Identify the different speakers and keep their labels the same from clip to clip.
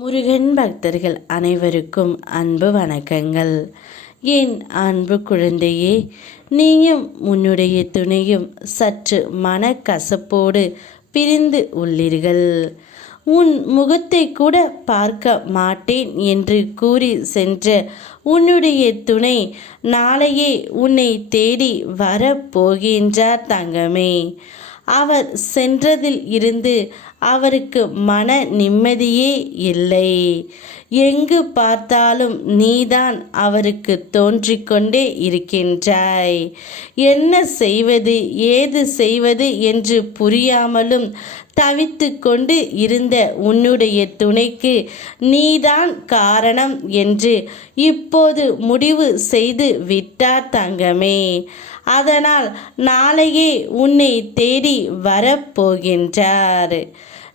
Speaker 1: முருகன் பக்தர்கள் அனைவருக்கும் அன்பு வணக்கங்கள். என் அன்பு குழந்தையே நீயும் உன்னுடைய துணையும் சற்று மனக்கசப்போடு பிரிந்து உள்ளீர்கள். உன் முகத்தை கூட பார்க்க மாட்டேன் என்று கூறி சென்ற உன்னுடைய துணை நாளையே உன்னை தேடி வரப்போகின்றார் தங்கமே. அவர் சென்றதில் இருந்து அவருக்கு மன நிம்மதியே இல்லை. எங்கு பார்த்தாலும் நீதான் அவருக்கு தோன்றிக்கொண்டே இருக்கின்றாய். என்ன செய்வது ஏது செய்வது என்று புரியாமலும் தவித்து கொண்டு இருந்த உன்னுடைய துணைக்கு நீதான் காரணம் என்று இப்போது முடிவு செய்து விட்டார் தங்கமே. அதனால் நாளையே உன்னை தேடி வரப்போகின்றார்.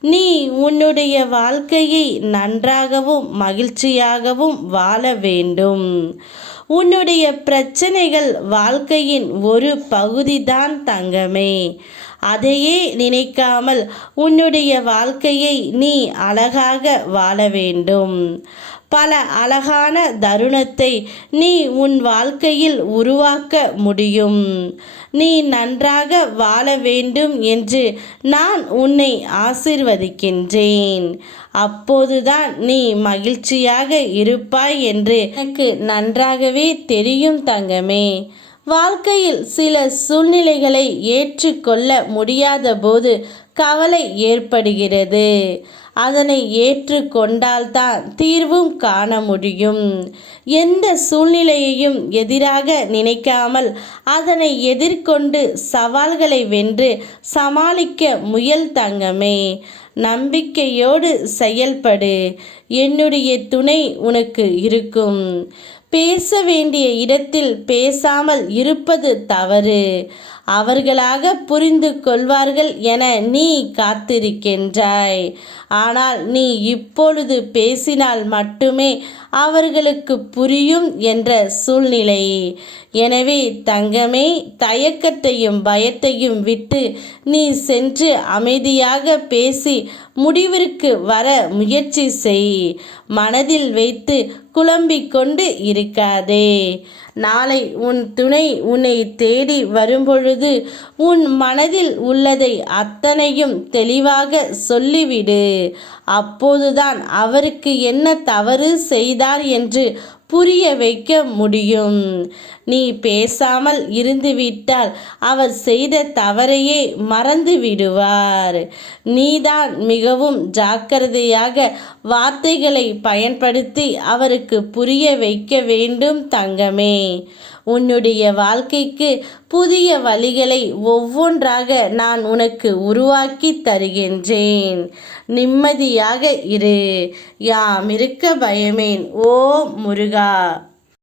Speaker 1: நீ உன்னுடைய வாழ்க்கையை நன்றாகவும் மகிழ்ச்சியாகவும் வாழ வேண்டும். உன்னுடைய பிரச்சனைகள் வாழ்க்கையின் ஒரு பகுதிதான் தங்கமே. அதையே நினைக்காமல் உன்னுடைய வாழ்க்கையை நீ அழகாக வாழ வேண்டும். பல அழகான தருணத்தை நீ உன் வாழ்க்கையில் உருவாக்க முடியும். நீ நன்றாக வாழ வேண்டும் என்று நான் உன்னை ஆசிர்வதிக்கின்றேன். அப்போதுதான் நீ மகிழ்ச்சியாக இருப்பாய் என்று எனக்கு நன்றாகவே தெரியும் தங்கமே. வாழ்க்கையில் சில சூழ்நிலைகளை ஏற்றுக்கொள்ள முடியாத போது கவலை ஏற்படுகிறது. அதனை ஏற்றுக்கொண்டால்தான் தீர்வும் காண முடியும். எந்த சூழ்நிலையையும் எதிராக நினைக்காமல் அதனை எதிர்கொண்டு சவால்களை வென்று சமாளிக்க முயல் தங்கமே. நம்பிக்கையோடு செயல்படு. என்னுடைய துணை உனக்கு இருக்கும். பேச வேண்டிய இடத்தில் பேசாமல் இருப்பது தவறு. அவர்களாக புரிந்து கொள்வார்கள் என நீ காத்திருக்கின்றாய். ஆனால் நீ இப்பொழுது பேசினால் மட்டுமே அவர்களுக்கு புரியும் என்ற சூழ்நிலை. எனவே தங்கமே தயக்கத்தையும் பயத்தையும் விட்டு நீ சென்று அமைதியாக பேசி முடிவிற்கு வர முயற்சி செய். மனதில் வைத்து குழம்பிக் கொண்டு இருக்காதே. நாளை உன் துணை உன்னை தேடி வரும்பொழுது உன் மனதில் உள்ளதை அத்தனையும் தெளிவாக சொல்லிவிடு. அப்போதுதான் அவருக்கு என்ன தவறு செய்தார் என்று புரிய வைக்க முடியும். நீ பேசாமல் இருந்துவிட்டால் அவர் செய்த தவறையே மறந்து விடுவார். நீதான் மிகவும் ஜாக்கிரதையாக வார்த்தைகளை பயன்படுத்தி அவருக்கு புரிய வைக்க வேண்டும் தங்கமே. உன்னுடைய வாழ்க்கைக்கு புதிய வழிகளை ஒவ்வொன்றாக நான் உனக்கு உருவாக்கி தருகின்றேன். நிம்மதியாக இரு. யாம் இருக்க பயமேன். ஓ முருகா.